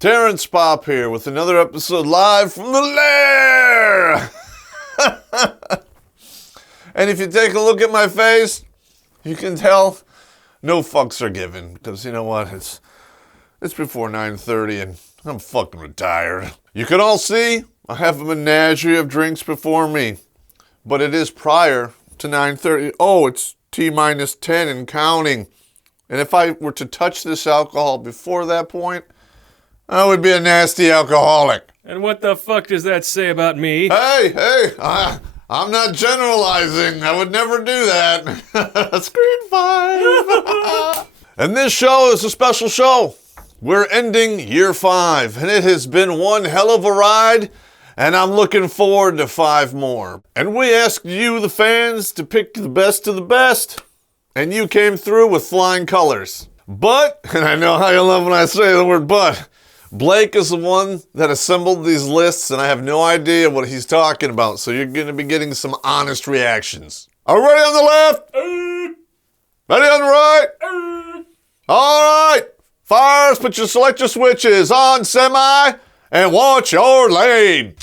Terrence Popp here with another episode live from the Lair. And if you take a look at my face, you can tell no fucks are given. Because you know what? It's before 9:30 and I'm fucking retired. You can all see I have a menagerie of drinks before me. But it is prior to 9:30. Oh, it's T-minus 10 and counting. And if I were to touch this alcohol before that point, I would be a nasty alcoholic. And what the fuck does that say about me? Hey, I'm not generalizing. I would never do that. Screen 5. And this show is a special show. We're ending year 5, and it has been one hell of a ride, and I'm looking forward to 5 more. And we asked you, the fans, to pick the best of the best, and you came through with flying colors. But, and I know how you love when I say the word but, Blake is the one that assembled these lists, and I have no idea what he's talking about, so you're going to be getting some honest reactions. Are we ready on the left? Ready on the right? All right. Fires, select your switches on semi, and watch your lane.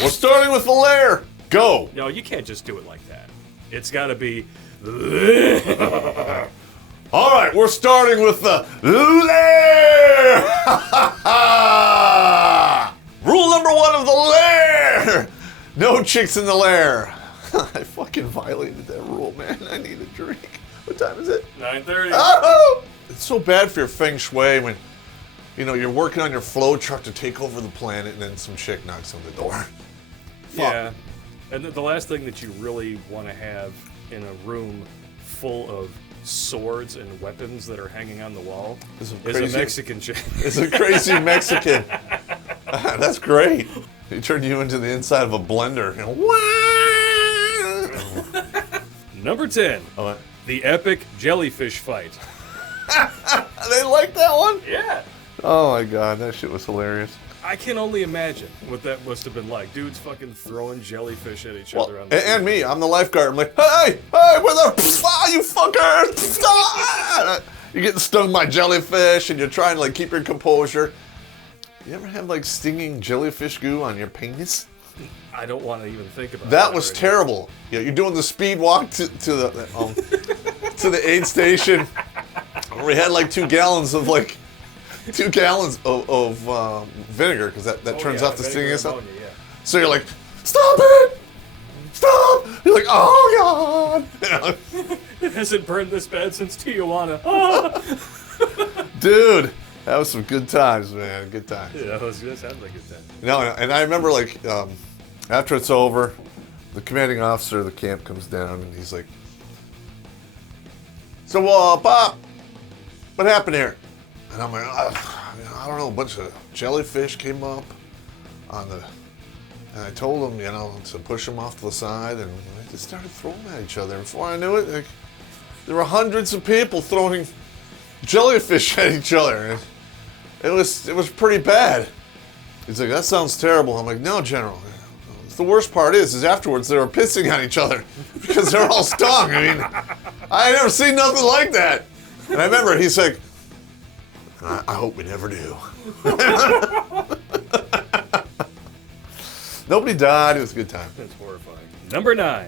We're starting with the Lair. Go. No, you can't just do it like that. It's got to be... All right, we're starting with the Lair. Rule number 1 of the Lair. No chicks in the Lair. I fucking violated that rule, man. I need a drink. What time is it? 9:30. Oh! It's so bad for your feng shui when, you know, you're working on your flow chart to take over the planet and then some chick knocks on the door. Yeah. And the last thing that you really want to have in a room full of swords and weapons that are hanging on the wall is a Mexican chick. It's a crazy Mexican. That's great. He turned you into the inside of a blender. You know, Number 10. Oh, The epic jellyfish fight. they like that one? Yeah. Oh my god, that shit was hilarious. I can only imagine what that must have been like. Dudes fucking throwing jellyfish at each other on the and me, I'm the lifeguard. I'm like, hey, where the, you fuckers! You're getting stung by jellyfish and you're trying to like keep your composure. You ever have like stinging jellyfish goo on your penis? I don't want to even think about that. That was terrible. Yeah, you're doing the speed walk to the to the aid station. Where we had like 2 gallons of vinegar because that turns off the stinging stuff. Yeah. So you're like, stop it! Stop! You're like, oh god! It hasn't burned this bad since Tijuana. Dude, that was some good times, man. Good times. Yeah, that sounds like a good time. No, and I remember like after it's over, the commanding officer of the camp comes down and he's like, so Popp, what happened here? And I'm like, I don't know, a bunch of jellyfish came up on the, and I told them, you know, to push them off to the side, and they just started throwing at each other. And before I knew it, like, there were hundreds of people throwing jellyfish at each other. And it was pretty bad. He's like, that sounds terrible. I'm like, no, General. The worst part is afterwards they were pissing on each other because they're all stung. I mean, I ain't never seen nothing like that. And I remember he's like, I hope we never do. Nobody died. It was a good time. That's horrifying. Number 9.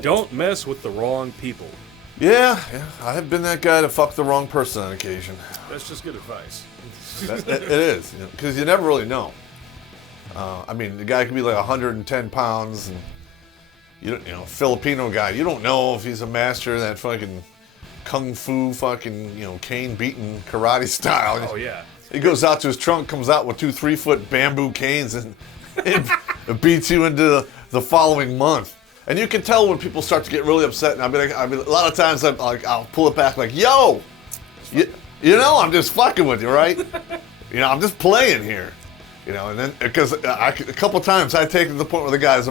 Don't mess with the wrong people. Yeah, I have been that guy to fuck the wrong person on occasion. That's just good advice. It is, because you never really know. I mean, the guy could be like 110 pounds, and you know, Filipino guy. You don't know if he's a master of that fucking kung fu fucking, you know, cane beating karate style. Oh yeah. He goes out to his trunk, comes out with 2 3-foot bamboo canes, and it beats you into the following month. And you can tell when people start to get really upset. And a lot of times I'll pull it back like, yo, you know, I'm just fucking with you, right? You know, I'm just playing here. You know, and then because a couple times I take it to the point where the guy's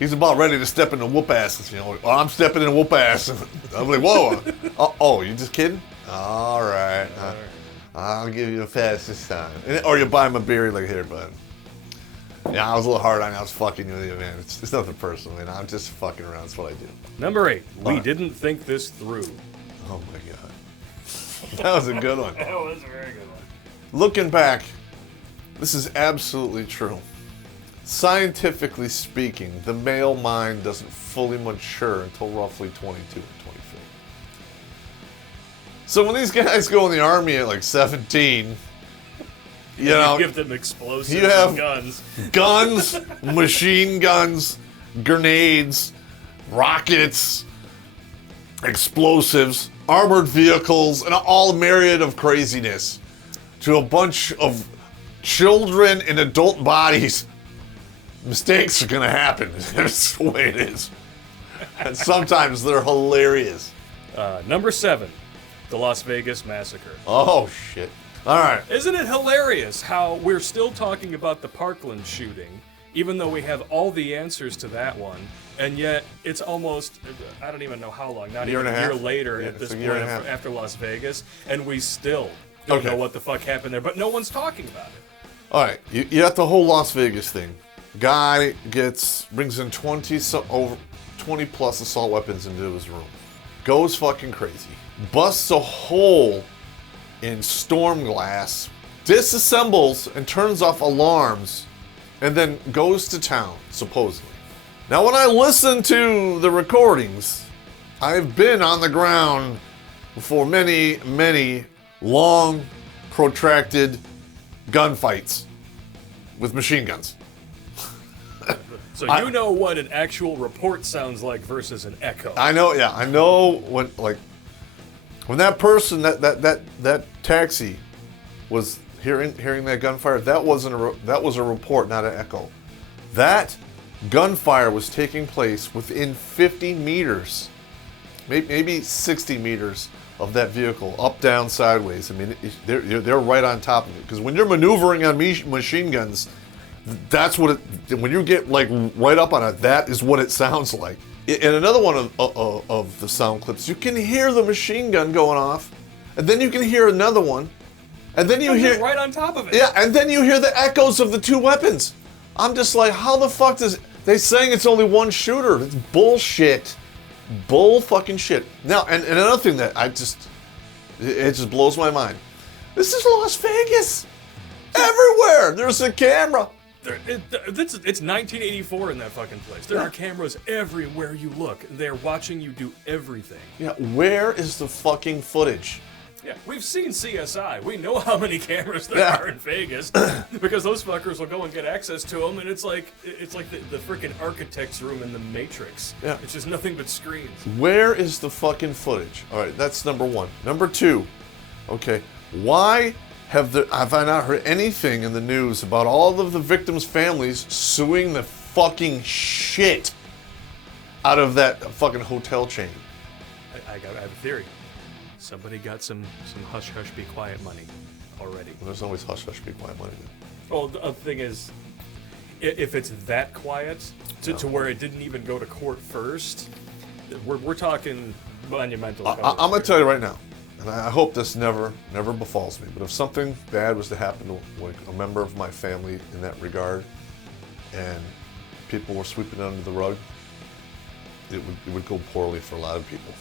he's about ready to step into whoop asses. You know, I'm stepping in whoop ass. I'm like, whoa, oh, you just kidding? All right. I'll give you a pass this time. Or you buy him a beer, like, here, bud. Yeah, I was a little hard on you. I was fucking with you, man. It's nothing personal, man. I'm just fucking around. That's what I do. Number 8. We didn't think this through. Oh, my God. That was a good one. That was a very good one. Looking back, this is absolutely true. Scientifically speaking, the male mind doesn't fully mature until roughly 22 or 23. So when these guys go in the army at like 17, you know, give them explosives you have and guns, machine guns, grenades, rockets, explosives, armored vehicles, and all myriad of craziness to a bunch of children in adult bodies. Mistakes are going to happen. That's the way it is. And sometimes they're hilarious. Number 7, the Las Vegas Massacre. Oh, shit. All right. Isn't it hilarious how we're still talking about the Parkland shooting, even though we have all the answers to that one, and yet it's almost, I don't even know how long, not even a year later at this point after Las Vegas, and we still don't know what the fuck happened there, but no one's talking about it. All right. You got the whole Las Vegas thing. Guy brings in 20 plus assault weapons into his room. Goes fucking crazy. Busts a hole in storm glass, disassembles and turns off alarms, and then goes to town, supposedly. Now, when I listen to the recordings, I've been on the ground for many, many long, protracted gunfights with machine guns. So you know what an actual report sounds like versus an echo. I know, yeah. I know when that person, that taxi was hearing that gunfire, that was a report, not an echo. That gunfire was taking place within 50 meters, maybe 60 meters of that vehicle, up, down, sideways. I mean, they're right on top of it. Because when you're maneuvering on machine guns, that's what when you get like right up on it, that is what it sounds like. In another one of the sound clips, you can hear the machine gun going off, and then you can hear another one, and then you hear right on top of it. Yeah, and then you hear the echoes of the two weapons. I'm just like, how the fuck they saying it's only one shooter? It's bullshit. Bull fucking shit. Now, and another thing that it just blows my mind. This is Las Vegas. Everywhere there's a camera. It's 1984 in that fucking place. There are cameras everywhere you look. They're watching you do everything. Yeah, where is the fucking footage? Yeah, we've seen CSI. We know how many cameras there are in Vegas because those fuckers will go and get access to them, and it's like the freaking architect's room in the Matrix. Yeah. It's just nothing but screens. Where is the fucking footage? All right, that's number one. Number two, okay, why have I not heard anything in the news about all of the victims' families suing the fucking shit out of that fucking hotel chain? I have a theory. Somebody got some hush hush be quiet money already. Well, there's always hush hush be quiet money. Well, the thing is, if it's that quiet to where it didn't even go to court first, we're talking monumental. I'm gonna tell you right now, and I hope this never befalls me, but if something bad was to happen to like a member of my family in that regard, and people were sweeping it under the rug, it would go poorly for a lot of people.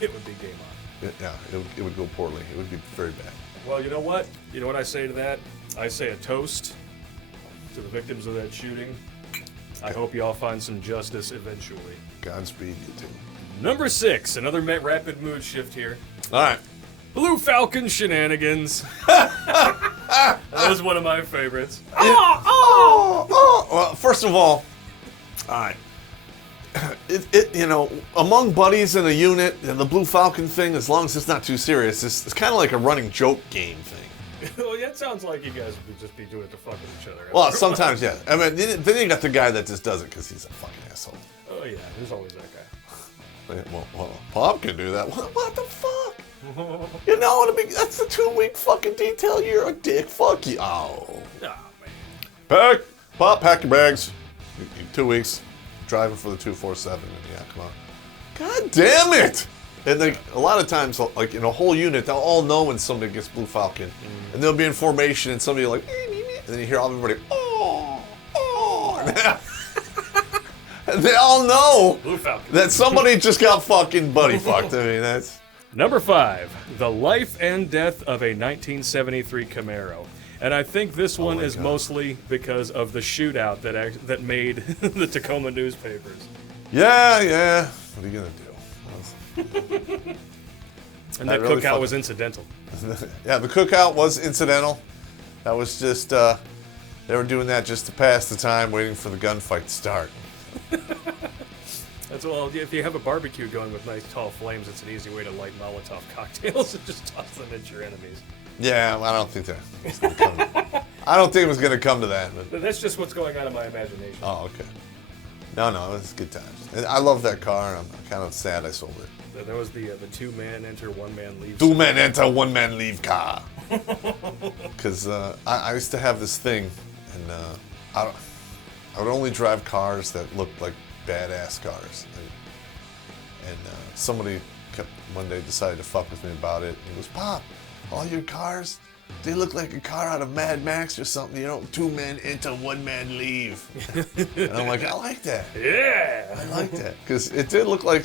It would be game on. It would go poorly. It would be very bad. Well, you know what? You know what I say to that? I say a toast to the victims of that shooting. I hope you all find some justice eventually. Godspeed, you too. Number 6, another rapid mood shift here. All right. Blue Falcon shenanigans. That was one of my favorites. Well, first of all right. Among buddies in a unit, and the Blue Falcon thing, as long as it's not too serious, it's kind of like a running joke game thing. Well, yeah, it sounds like you guys would just be doing it to fuck with each other. Well, sometimes, yeah. I mean, then you got the guy that just does it because he's a fucking asshole. Oh, yeah, there's always that guy. Well, Popp can do that. What the fuck? That's the 2-week fucking detail. You're a dick. Fuck you. Oh. Nah, man. Pack your bags. 2 weeks. Driving for the 247, and yeah, come on. God damn it! And like a lot of times, like in a whole unit, they'll all know when somebody gets Blue Falcon, and they'll be in formation, and somebody like, and then you hear everybody, They all know Blue Falcon. that somebody just got fucking buddy fucked. I mean, that's... Number 5, the life and death of a 1973 Camaro. And I think this one is mostly because of the shootout that made the Tacoma newspapers. Yeah. What are you going to do? And that really cookout was incidental. Yeah, the cookout was incidental. That was just, they were doing that just to pass the time, waiting for the gunfight to start. That's well, if you have a barbecue going with nice tall flames, it's an easy way to light Molotov cocktails and just toss them at your enemies. Yeah, well, I don't think that was going to come. I don't think it was going to come to that. But that's just what's going on in my imagination. Oh, okay. No, it was good times. And I love that car. I'm kind of sad I sold it. There was the 2-man enter, 1-man leave. 2-man enter, 1-man leave car. Because I used to have this thing, and I would only drive cars that looked like badass cars. And somebody one day decided to fuck with me about it. He goes, Popp, all your cars, they look like a car out of Mad Max or something. You know, 2-man enter, 1-man leave. And I'm like, I like that. Yeah, I like that because it did look like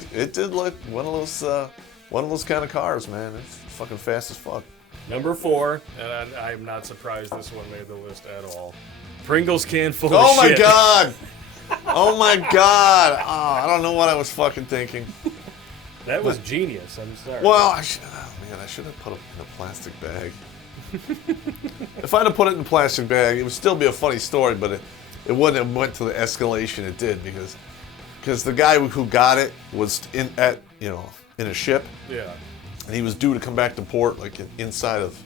one of those kind of cars, man. It's fucking fast as fuck. Number 4, and I'm not surprised this one made the list at all. Pringles can full Oh of my shit. god! Oh my god! Oh, I don't know what I was fucking thinking. That was genius. I'm sorry. Well, I should have put it in a plastic bag. If I'd have put it in a plastic bag, it would still be a funny story, but it wouldn't have went to the escalation it did because the guy who got it was in a ship. Yeah. And he was due to come back to port like inside of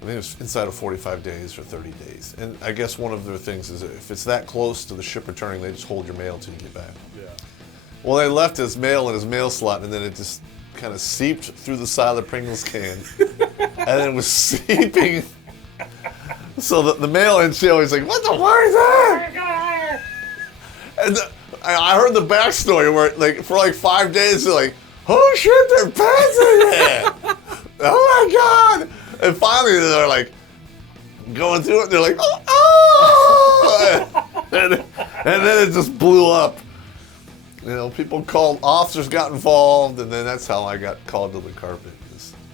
45 days or 30 days. And I guess one of their things is if it's that close to the ship returning, they just hold your mail till you get back. Yeah. Well, they left his mail in his mail slot, and then it just kind of seeped through the side of the Pringles can. And then it was seeping. So the mail agency always like, what the fuck is that? And I heard the backstory where like for like 5 days they're like, oh shit, their pants in there! Oh my god! And finally they're like going through it. And they're like, oh! and then it just blew up. You know, people called, officers got involved, and then that's how I got called to the carpet.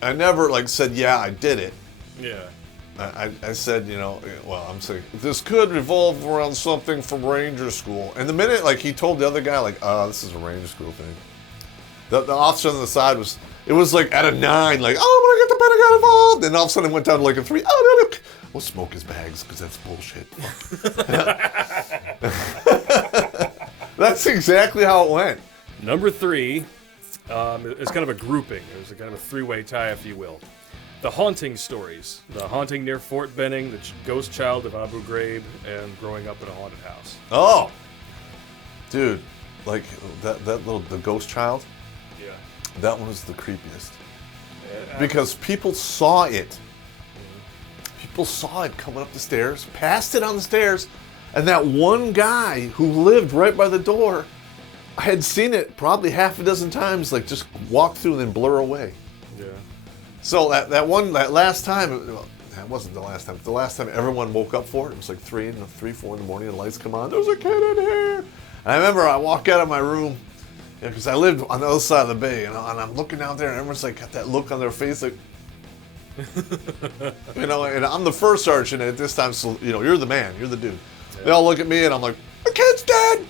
I never like said, yeah, I did it. Yeah. I said, I'm saying this could revolve around something from Ranger School. And the minute like he told the other guy like, this is a Ranger School thing. The officer on the side was like at a 9, like, oh, I'm gonna get the Pentagon involved. And all of a sudden it went down to like a 3. Oh, no, we'll smoke his bags because that's bullshit. That's exactly how it went. Number 3, it's kind of a grouping. There's a kind of a 3-way tie, if you will. The haunting stories. The haunting near Fort Benning, the ghost child of Abu Ghraib, and growing up in a haunted house. Oh, dude, like the ghost child. Yeah. That one was the creepiest. Because people saw it. People saw it coming up the stairs, passed it on the stairs, and that one guy who lived right by the door, I had seen it probably half a dozen times, like just walk through and then blur away. Yeah. So that last time, that wasn't the last time. But the last time everyone woke up for it, it was like 3, 4 in the morning, and the lights come on. There's a kid in here. And I remember I walk out of my room, because I lived on the other side of the bay, and I'm looking out there, and everyone's like got that look on their face, like, and I'm the first sergeant at this time, so you're the man, you're the dude. Yeah. They all look at me, and I'm like, the kid's dead.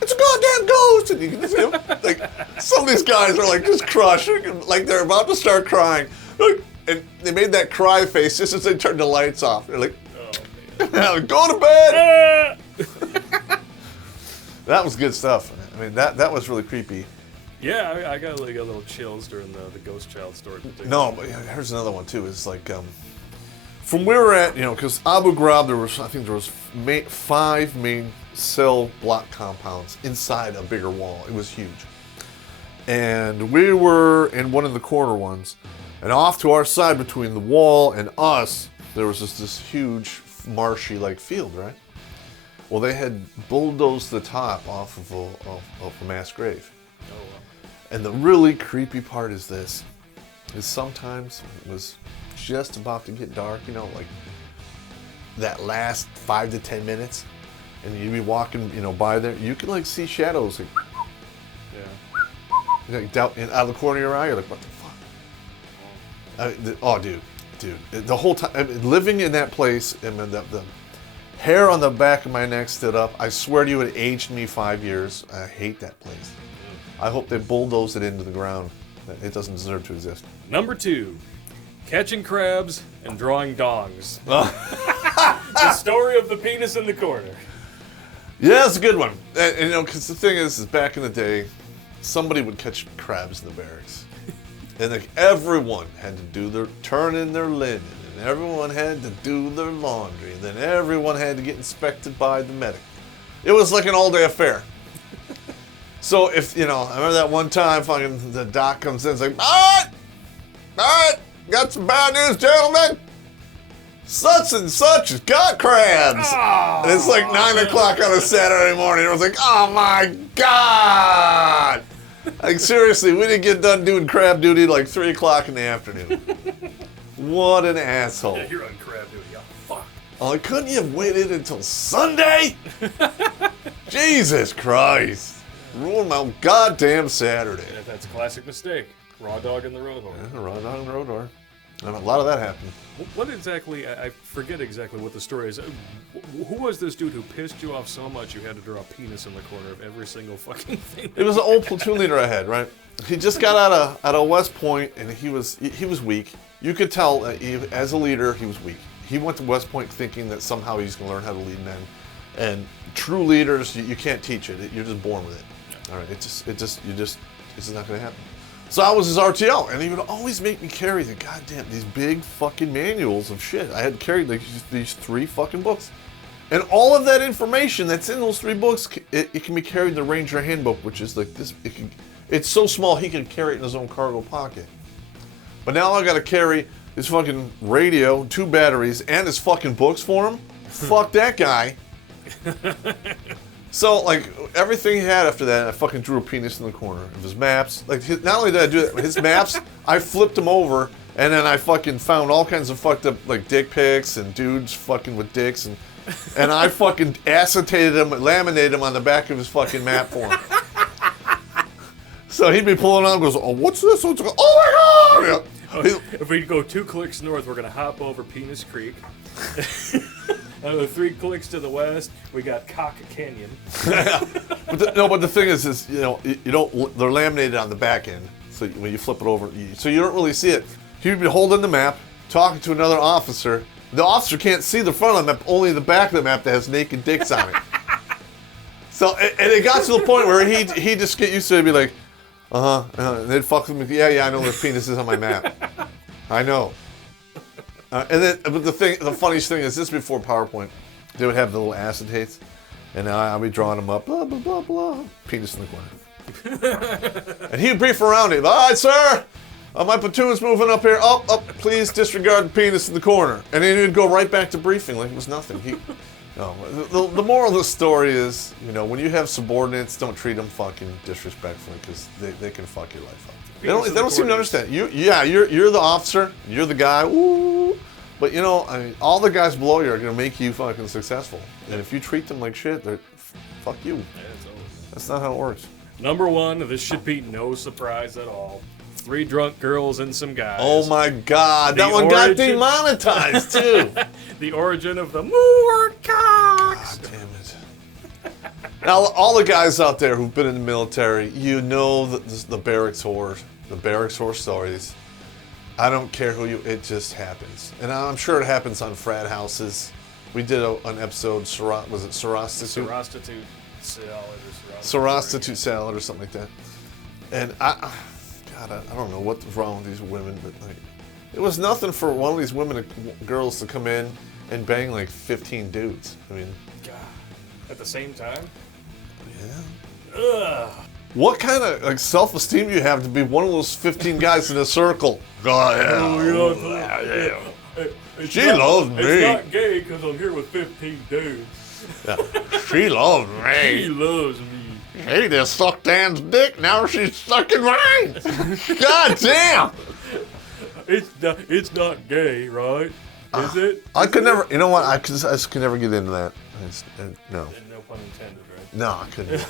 It's a goddamn ghost! And you can see like some of these guys are like just crushing, like they're about to start crying, and they made that cry face just as they turned the lights off. They're like, oh, go to bed. That was good stuff. I mean, that was really creepy. Yeah, I got like a little chills during the ghost child story. No, but here's another one too. It's like from where we're at, because Abu Ghraib, I think there was 5 main cell block compounds inside a bigger wall. It was huge. And we were in one of the corner ones, and off to our side between the wall and us, there was this huge marshy like field, right? Well, they had bulldozed the top off of a mass grave. Oh, wow. And the really creepy part is this, is sometimes it was just about to get dark, like that last 5 to 10 minutes, and you'd be walking, by there. You could like see shadows, like, like out of the corner of your eye. You're like, what the fuck? Dude, the whole time living in that place, and the hair on the back of my neck stood up. I swear to you, it aged me 5 years. I hate that place. I hope they bulldoze it into the ground. It doesn't deserve to exist. Number 2, catching crabs and drawing dongs. The story of the penis in the corner. Yeah, it's a good one. And because the thing is back in the day, somebody would catch crabs in the barracks. And like everyone had to turn in their linen, and everyone had to do their laundry, and then everyone had to get inspected by the medic. It was like an all-day affair. So if, I remember that one time fucking the doc comes in and is like, all right, got some bad news, gentlemen. Such and such has got crabs. Oh, and it's like 9 o'clock on a Saturday morning. I was like, oh my God. Like seriously, we didn't get done doing crab duty like 3 o'clock in the afternoon. What an asshole. Yeah, you're on crab duty, fuck. Oh, couldn't you have waited until Sunday? Jesus Christ. Ruined my goddamn Saturday. Yeah, that's a classic mistake. Raw dog in the road door. Yeah, raw dog in the road door. A lot of that happened. What exactly, I forget exactly what the story is. Who was this dude who pissed you off so much you had to draw a penis in the corner of every single fucking thing? It was an old platoon leader I had, right? He just got out of West Point, and he was weak. You could tell, as a leader, he was weak. He went to West Point thinking that somehow he's going to learn how to lead men. And true leaders, you can't teach it. You're just born with it. All right, it's just not going to happen. So I was his RTO, and he would always make me carry these big fucking manuals of shit. I had to carry these 3 fucking books. And all of that information that's in those 3 books, it can be carried in the Ranger Handbook, which is like this. It's so small he can carry it in his own cargo pocket. But now I got to carry his fucking radio, 2 batteries, and his fucking books for him. Fuck that guy. So, like, everything he had after that, I fucking drew a penis in the corner of his maps. Like, not only did I do that, but his maps, I flipped them over, and then I fucking found all kinds of fucked up, like, dick pics and dudes fucking with dicks, and I fucking acetated them, laminated them on the back of his fucking map for him. So he'd be pulling on and goes, oh, what's this? Oh my God! Yeah. If we go 2 clicks north, we're going to hop over Penis Creek. 3 clicks to the west, we got Cock Canyon. But the thing is you don't. They're laminated on the back end, so when you flip it over, so you don't really see it. He'd be holding the map, talking to another officer. The officer can't see the front of the map, only the back of the map that has naked dicks on it. So and it got to the point where he just get used to it and be like, and they'd fuck with me. Yeah, I know there's penises on my map. I know. But the funniest thing is, this before PowerPoint, they would have the little acetates, and I'd be drawing them up, blah, blah, blah, blah, penis in the corner. And he'd brief around it. All right, sir, my platoon's moving up here. Up, please disregard the penis in the corner. And then he'd go right back to briefing like it was nothing. The moral of the story is, when you have subordinates, don't treat them fucking disrespectfully, because they can fuck your life up. They don't seem to understand. You're the officer, you're the guy, woo. But all the guys below you are gonna make you fucking successful. And if you treat them like shit, fuck you. Yeah, that's not how it works. Number 1, this should be no surprise at all. 3 drunk girls and some guys. Oh my God, that one got demonetized too. The origin of the Moor Cocks. God damn it. Now, all the guys out there who've been in the military, the barracks horror stories. I don't care it just happens. And I'm sure it happens on frat houses. We did an episode, was it Sorostitute? Sorostitute salad or Sorostitute salad or something like that. And I don't know what's wrong with these women, but like, it was nothing for one of these girls to come in and bang like 15 dudes. I mean, God, at the same time? Yeah. Ugh. What kind of self-esteem do you have to be one of those 15 guys in a circle? She loves me. It's not gay because I'm here with 15 dudes. Yeah. She loves me. She loves me. She just sucked Dan's dick, now she's sucking mine. God damn. It's not gay, right? Is it? I could never, I just could never get into that. No. No pun intended, right? No, I couldn't.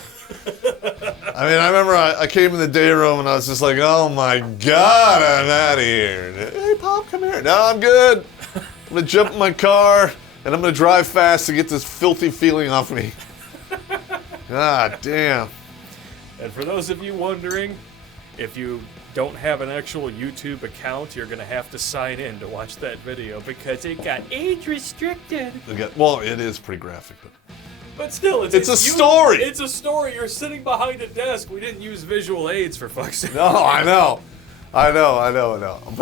I mean, I remember I came in the day room and I was just like, oh my God, I'm out of here. Hey, Popp, come here. No, I'm good. I'm going to jump in my car and I'm going to drive fast to get this filthy feeling off me. God damn. And for those of you wondering, if you don't have an actual YouTube account, you're going to have to sign in to watch that video because it got age restricted. Well, it is pretty graphic. But still, it's a story. It's a story. You're sitting behind a desk. We didn't use visual aids, for fuck's sake. No, I know. But,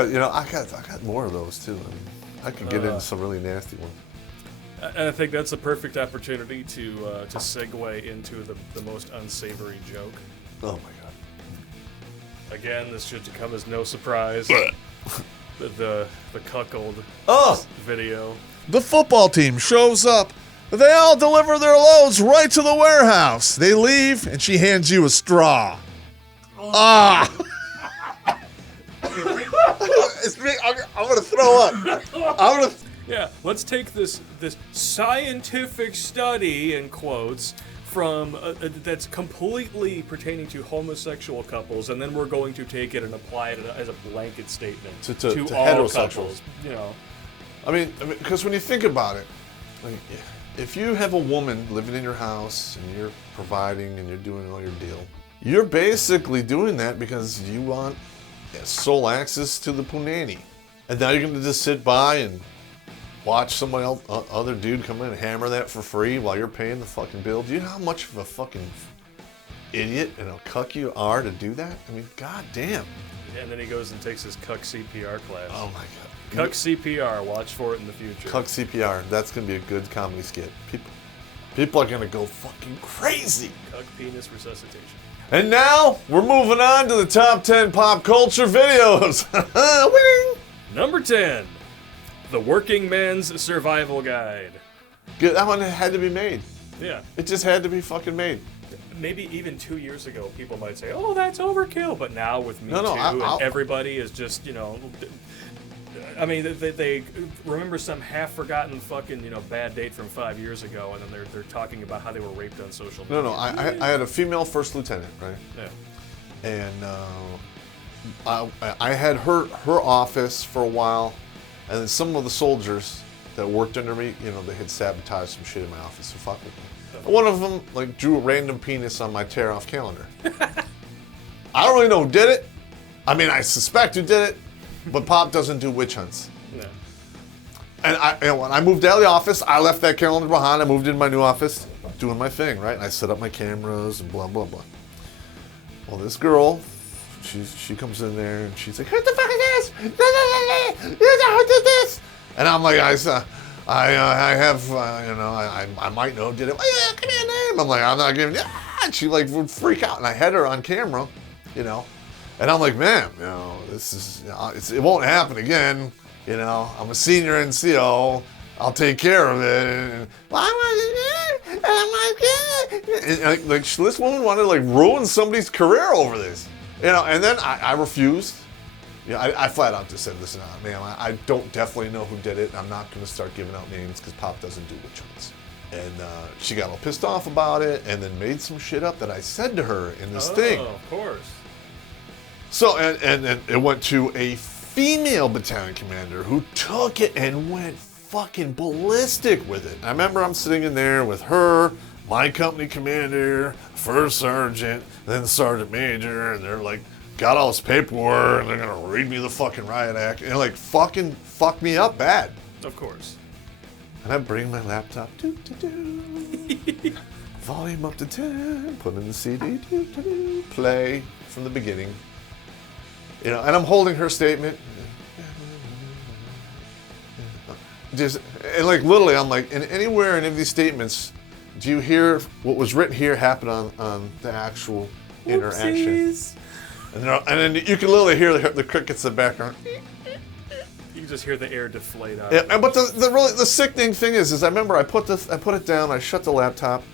you know, I got more of those, too. I mean, I could get into some really nasty ones. And I think that's a perfect opportunity to segue into the most unsavory joke. Oh, my God. Again, this should come as no surprise. the cuckold video. The football team shows up. They all deliver their loads right to the warehouse. They leave, and she hands you a straw. Ah! I'm going to throw up. Yeah, let's take this scientific study, in quotes, from that's completely pertaining to homosexual couples, and then we're going to take it and apply it as a blanket statement to all heterosexuals. couples. You know, I mean, because when you think about it, like, if you have a woman living in your house and you're providing and you're doing all your deal, you're basically doing that because you want sole access to the punani, and now you're going to just sit by and watch somebody else, other dude come in and hammer that for free while you're paying the fucking bill. Do you know how much of a fucking idiot and a cuck you are to do that? I mean, goddamn. and then he goes and takes his cuck CPR class. Oh my God. Cuck CPR, watch for it in the future. Cuck CPR, that's going to be a good comedy skit. People are going to go fucking crazy. Cuck penis resuscitation. And now, we're moving on to the top 10 pop culture videos. Winning! Number 10, The Working Man's Survival Guide. Good, that one had to be made. Yeah. It just had to be fucking made. Maybe even 2 years ago, people might say, "Oh, that's overkill." But now with Me Too, and everybody is just, I mean, they remember some half-forgotten fucking, bad date from 5 years ago, and then they're talking about how they were raped on social media. No, I had a female first lieutenant, right? Yeah. And I had her office for a while, and then some of the soldiers that worked under me, they had sabotaged some shit in my office, so fuck with me. One of them, drew a random penis on my tear-off calendar. I don't really know who did it. I mean, I suspect who did it, but Popp doesn't do witch hunts. No. And when I moved out of the office, I left that calendar behind. I moved into my new office, doing my thing, right? And I set up my cameras and blah, blah, blah. Well, this girl, she comes in there and she's like, "Who the fuck is this? Who did this?" And I'm like, I might know who did it. "Oh, yeah, give me a name." I'm like, "I'm not giving you." And she would freak out, and I had her on camera, And I'm like, "Man, this is, it won't happen again. I'm a senior NCO. I'll take care of it." And, this woman wanted to ruin somebody's career over this, And then I refused. I flat out just said, "Listen, ma'am, I don't definitely know who did it. I'm not going to start giving out names because Popp doesn't do witch hunts." And she got all pissed off about it, and then made some shit up that I said to her in this thing. Oh, of course. So, and it went to a female battalion commander who took it and went fucking ballistic with it. I remember I'm sitting in there with her, my company commander, first sergeant, then sergeant major, and they're got all this paperwork, and they're gonna read me the fucking riot act, and fucking fuck me up bad. Of course. And I bring my laptop, volume up to 10, put in the CD, play from the beginning. And I'm holding her statement. Literally, I'm like, anywhere in any of these statements, do you hear what was written here happen on the actual interaction? And then you can literally hear the crickets in the background. You can just hear the air deflate out. Yeah, but the sickening thing is I remember I put it down, I shut the laptop,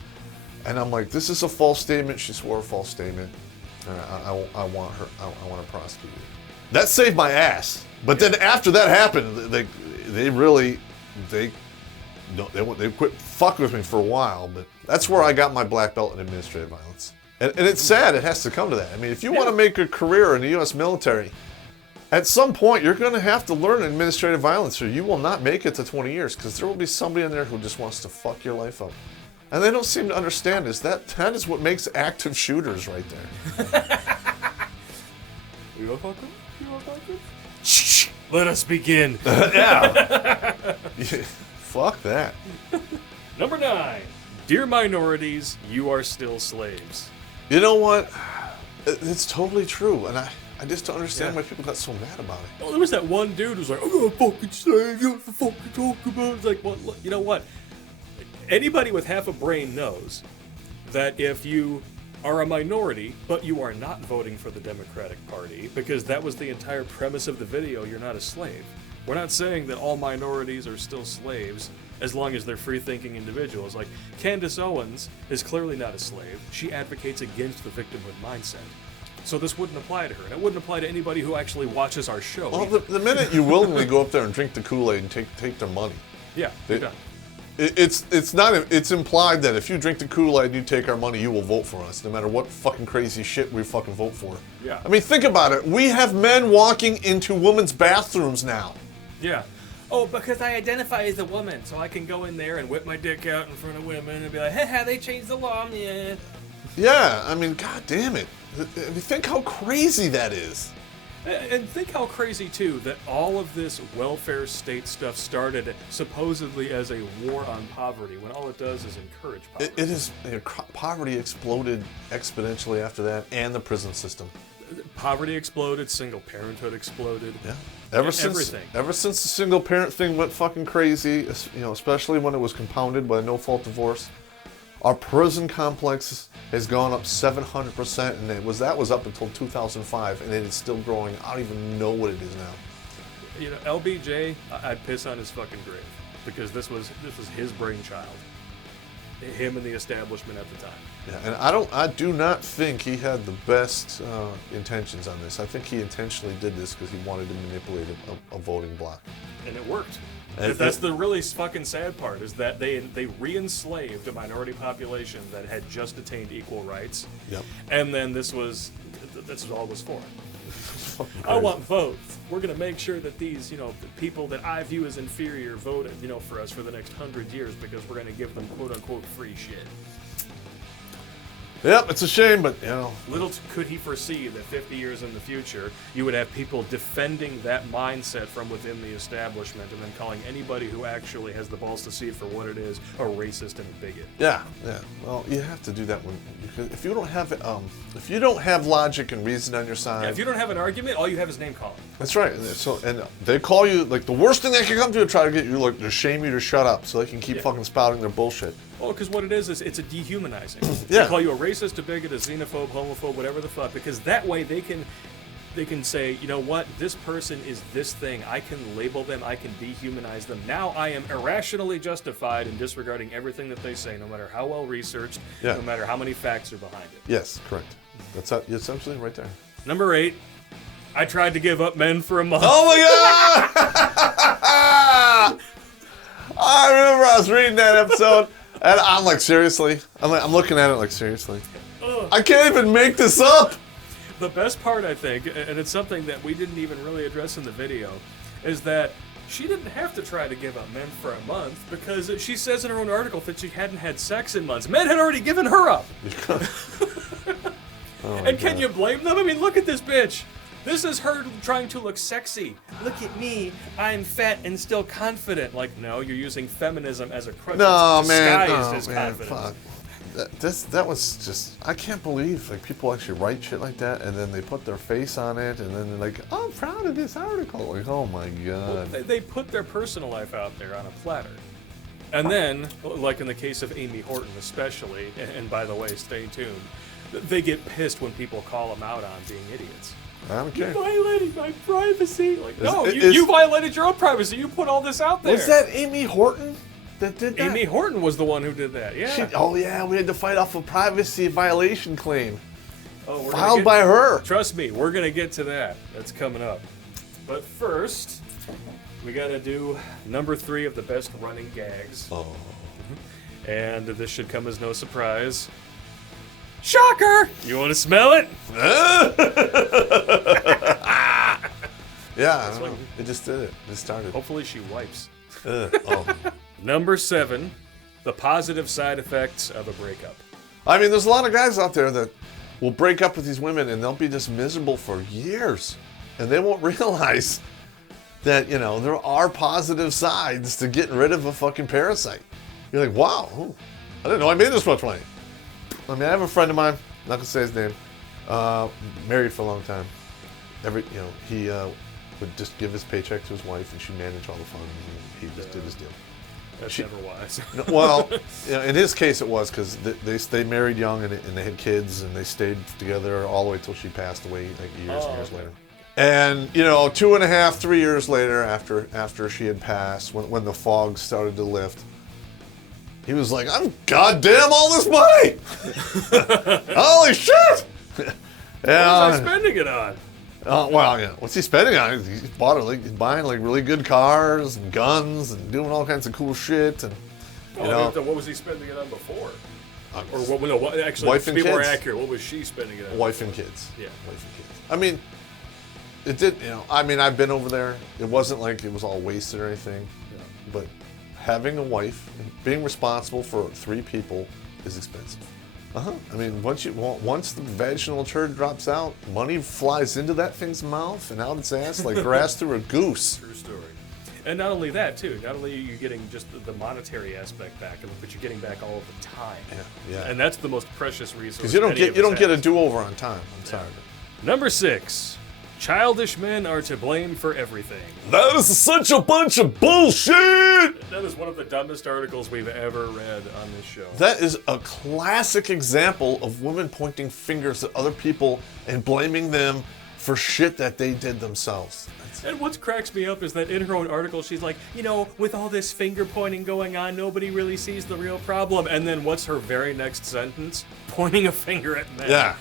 and I'm like, this is a false statement. She swore a false statement. I want to prosecute you. That saved my ass. But then after that happened, they they quit fucking with me for a while, but that's where I got my black belt in administrative violence. And it's sad it has to come to that. I mean, if you want to make a career in the U.S. military, at some point you're going to have to learn administrative violence or you will not make it to 20 years because there will be somebody in there who just wants to fuck your life up. And they don't seem to understand that is what makes active shooters right there. You want to fuck him? Shh. Let us begin. Yeah. Fuck that. Number 9. Dear minorities, you are still slaves. You know what? It's totally true. And I just don't understand why people got so mad about it. Oh, there was that one dude who was like, I'm not fucking slave. You have to fucking talk about it. It's like, well, look, you know what? Anybody with half a brain knows that if you are a minority, but you are not voting for the Democratic Party, because that was the entire premise of the video, you're not a slave. We're not saying that all minorities are still slaves as long as they're free-thinking individuals. Like, Candace Owens is clearly not a slave. She advocates against the victimhood mindset. So this wouldn't apply to her, and it wouldn't apply to anybody who actually watches our show. Well, the minute you willingly go up there and drink the Kool-Aid and take their money. Yeah, you're done. It's implied that if you drink the Kool-Aid and you take our money, you will vote for us, no matter what fucking crazy shit we fucking vote for. Yeah. I mean, think about it. We have men walking into women's bathrooms now. Yeah. Oh, because I identify as a woman, so I can go in there and whip my dick out in front of women and be like, haha, they changed the law, yeah. Yeah, I mean, god damn it. I mean, think how crazy that is. And think how crazy, too, that all of this welfare state stuff started supposedly as a war on poverty, when all it does is encourage poverty. It is, poverty exploded exponentially after that, and the prison system. Poverty exploded, single parenthood exploded. Yeah. Ever since the single parent thing went fucking crazy, especially when it was compounded by a no-fault divorce, our prison complex has gone up 700%, and that was up until 2005, and it is still growing. I don't even know what it is now. You know, LBJ, I'd piss on his fucking grave because this was his brainchild, him and the establishment at the time. Yeah, and I do not think he had the best intentions on this. I think he intentionally did this because he wanted to manipulate a voting bloc, and it worked. That's the really fucking sad part, is that they re-enslaved a minority population that had just attained equal rights. Yep. And then this is all it was for. I want votes. We're going to make sure that these, the people that I view as inferior voted, for us for the next 100 years because we're going to give them quote-unquote free shit. Yep, it's a shame, but, Little could he foresee that 50 years in the future, you would have people defending that mindset from within the establishment and then calling anybody who actually has the balls to see it for what it is a racist and a bigot. Yeah. Well, you have to do that because if you don't have logic and reason on your side. Yeah, if you don't have an argument, all you have is name calling. That's right. And they call you, like, the worst thing they can come to try to get you, like, to shame you to shut up so they can keep fucking spouting their bullshit. Well, because what it is it's a dehumanizing. Yeah. They call you a racist, a bigot, a xenophobe, homophobe, whatever the fuck, because that way they can say, you know what, this person is this thing. I can label them, I can dehumanize them. Now I am irrationally justified in disregarding everything that they say, no matter how well researched, no matter how many facts are behind it. Yes, correct. That's essentially right there. Number 8, I tried to give up men for a month. Oh my god! I remember I was reading that episode. And I'm like, seriously? I'm looking at it like, seriously? I can't even make this up! The best part, I think, and it's something that we didn't even really address in the video, is that she didn't have to try to give up men for a month because she says in her own article that she hadn't had sex in months. Men had already given her up! And can you blame them? I mean, look at this bitch! This is her trying to look sexy. Look at me, I'm fat and still confident. Like, no, you're using feminism as a crutch. No, man, confidence. Fuck. That was just, I can't believe like people actually write shit like that and then they put their face on it and then they're like, oh, I'm proud of this article. Like, oh my god. Well, they put their personal life out there on a platter. And then, like in the case of Amy Horton especially, and by the way, stay tuned, they get pissed when people call them out on being idiots. I don't care. You violated my privacy. Like, you violated your own privacy. You put all this out there. Was that Amy Horton that did that? Amy Horton was the one who did that, yeah. We had to fight off a privacy violation claim. Filed by her. Trust me, we're going to get to that. That's coming up. But first, we gotta do number 3 of the best running gags. Oh. And this should come as no surprise. Shocker! You want to smell it? Yeah, I don't know. It just did it. It started. Hopefully she wipes. Oh. Number 7, the positive side effects of a breakup. I mean, there's a lot of guys out there that will break up with these women and they'll be just miserable for years. And they won't realize that, you know, there are positive sides to getting rid of a fucking parasite. You're like, wow, I didn't know I made this much money. I mean, I have a friend of mine, not gonna say his name, married for a long time. He would just give his paycheck to his wife and she managed all the funds and he just did his deal. That's never wise. Well, in his case it was because they married young and they had kids and they stayed together all the way till she passed away like years and years later. And 2.5, 3 years later, after she had passed, when the fog started to lift, he was like, "I'm goddamn all this money! Holy shit!" What was I spending it on? Well, yeah. What's he spending on? He's buying like really good cars and guns and doing all kinds of cool shit. And what was he spending it on before? Or what? No, actually, wife to be more accurate, what was she spending it on? Wife and kids. Yeah, wife and kids. I mean, it did. I mean, I've been over there. It wasn't like it was all wasted or anything. Yeah. But having a wife, and being responsible for 3 people, is expensive. I mean, once the vaginal turd drops out, money flies into that thing's mouth and out its ass like grass through a goose. True story. And not only that, too. Not only are you getting just the monetary aspect back, but you're getting back all of the time. Yeah. And that's the most precious resource. Because you don't get a do-over on time. I'm sorry. Number 6. Childish men are to blame for everything. That is such a bunch of bullshit! That is one of the dumbest articles we've ever read on this show. That is a classic example of women pointing fingers at other people and blaming them for shit that they did themselves. And what cracks me up is that in her own article, she's like, with all this finger pointing going on, nobody really sees the real problem. And then what's her very next sentence? Pointing a finger at men. Yeah.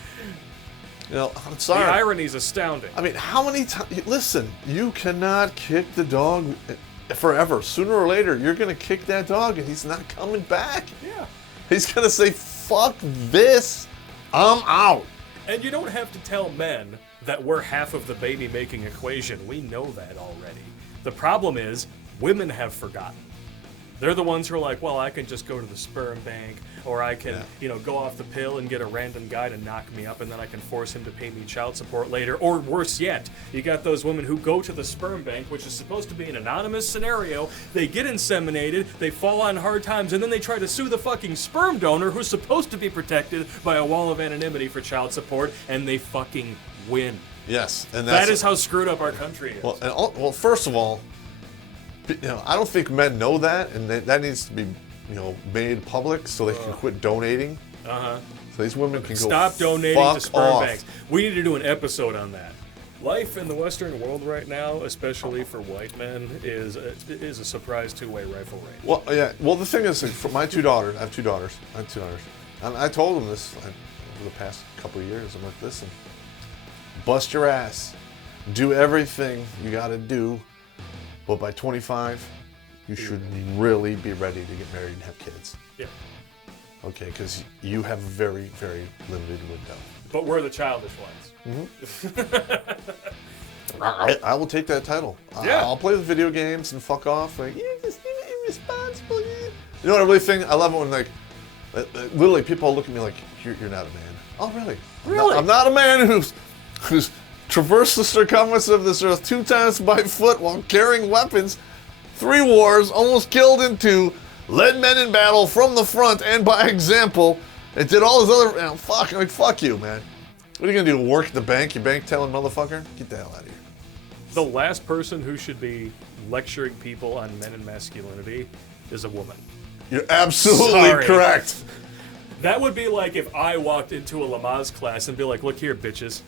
I'm sorry. The irony is astounding. I mean, how many times? Listen, you cannot kick the dog forever. Sooner or later, you're going to kick that dog and he's not coming back. Yeah. He's going to say, fuck this, I'm out. And you don't have to tell men that we're half of the baby-making equation. We know that already. The problem is, women have forgotten. They're the ones who are like, well, I can just go to the sperm bank, or I can, go off the pill and get a random guy to knock me up, and then I can force him to pay me child support later. Or worse yet, you got those women who go to the sperm bank, which is supposed to be an anonymous scenario. They get inseminated, they fall on hard times, and then they try to sue the fucking sperm donor who's supposed to be protected by a wall of anonymity for child support, and they fucking win. Yes, and that is how screwed up our country is. Well, first of all, I don't think men know that, and that needs to be, made public so they can quit donating. So these women can stop donating fuck to sperm off. banks. We need to do an episode on that. Life in the Western world right now, especially for white men, is a surprise two-way rifle range. Well, yeah. Well, the thing is, for my 2 daughters, I have 2 daughters. And I told them this over the past couple of years. I'm like, listen, bust your ass, do everything you got to do. But by 25, you should really be ready to get married and have kids. Yeah. Okay, because you have a very, very limited window. But we're the childish ones. I will take that title. Yeah. I'll play the video games and fuck off. Like, you're just irresponsible. You know what I really think? I love it when, literally people look at me like, you're not a man. Oh, really? Really? I'm not a man who's traversed the circumference of this earth 2 times by foot while carrying weapons, 3 wars, almost killed in 2, led men in battle from the front and by example, and did all this other, fuck you, man. What are you gonna do, work at the bank, you bank-telling motherfucker? Get the hell out of here. The last person who should be lecturing people on men and masculinity is a woman. You're absolutely correct. That would be like if I walked into a Lamaze class and be like, look here, bitches.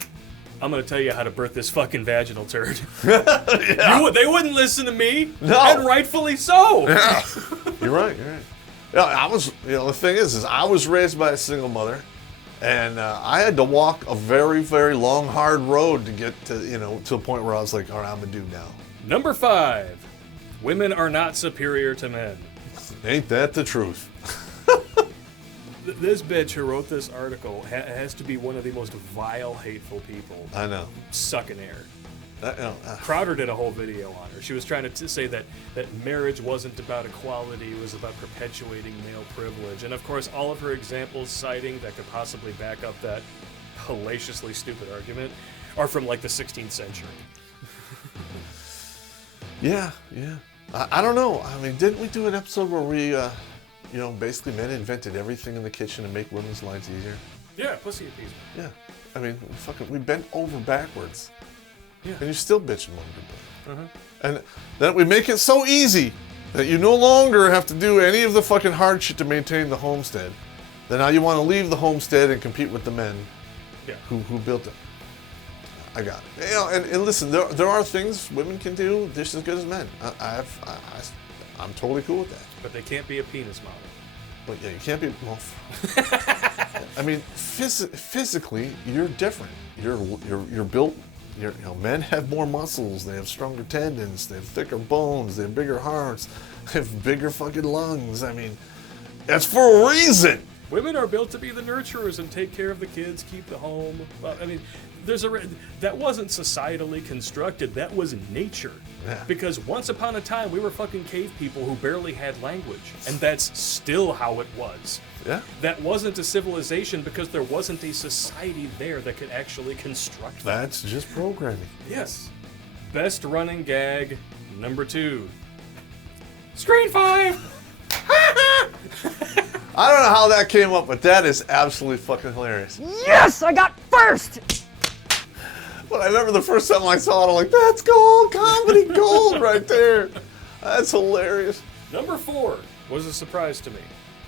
I'm going to tell you how to birth this fucking vaginal turd. Yeah. They wouldn't listen to me. No. And rightfully so. Yeah. You're right. Yeah, the thing is I was raised by a single mother, and I had to walk a very, very long, hard road to get to, to a point where I was like, all right, I'm a dude now. Number 5, Women are not superior to men. Ain't that the truth? This bitch who wrote this article has to be one of the most vile, hateful people. I know. Sucking air. Crowder did a whole video on her. She was trying to say that marriage wasn't about equality, it was about perpetuating male privilege. And of course, all of her examples citing that could possibly back up that hellaciously stupid argument are from like the 16th century. Yeah. I don't know. I mean, didn't we do an episode where we, basically men invented everything in the kitchen to make women's lives easier? Yeah, pussy appeasement. Yeah. I mean, we bent over backwards. Yeah. And you're still bitching wonderfully. And then we make it so easy that you no longer have to do any of the fucking hard shit to maintain the homestead. Then now you want to leave the homestead and compete with the men who built it. I got it. And listen, there are things women can do just as good as men. I'm totally cool with that. But they can't be a penis model. But yeah, you can't be. Well, I mean, physically, you're different. You're built. Men have more muscles. They have stronger tendons. They have thicker bones. They have bigger hearts. They have bigger fucking lungs. I mean, that's for a reason. Women are built to be the nurturers and take care of the kids, keep the home. Well, I mean, that wasn't societally constructed. That was nature. Yeah. Because once upon a time, we were fucking cave people who barely had language, and that's still how it was. Yeah. That wasn't a civilization because there wasn't a society there that could actually construct that. That's just programming. Yes. Best running gag, number 2. Screen 5! I don't know how that came up, but that is absolutely fucking hilarious. Yes, I got first! But I remember the first time I saw it, I'm like, that's gold, comedy gold right there. That's hilarious. Number 4 was a surprise to me.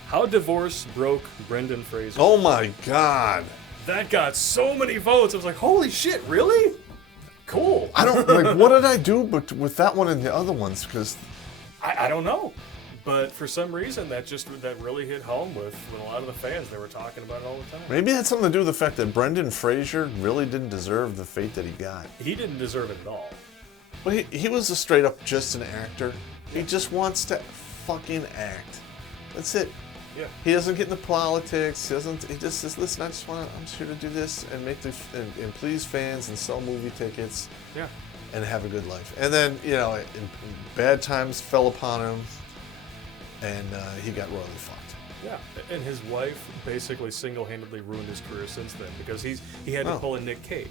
How divorce broke Brendan Fraser. Oh my God. That got so many votes. I was like, holy shit, really? Cool. I don't, what did I do with that one and the other ones? Because I don't know. But for some reason, that really hit home with a lot of the fans. They were talking about it all the time. Maybe it had something to do with the fact that Brendan Fraser really didn't deserve the fate that he got. He didn't deserve it at all. Well, he was a straight up just an actor. He just wants to fucking act. That's it. Yeah. He doesn't get into politics. He just says, listen, I'm just here to do this and and please fans and sell movie tickets. Yeah. And have a good life. And then, bad times fell upon him. And he got royally fucked. Yeah, and his wife basically single-handedly ruined his career since then because he had to pull a Nick Cage,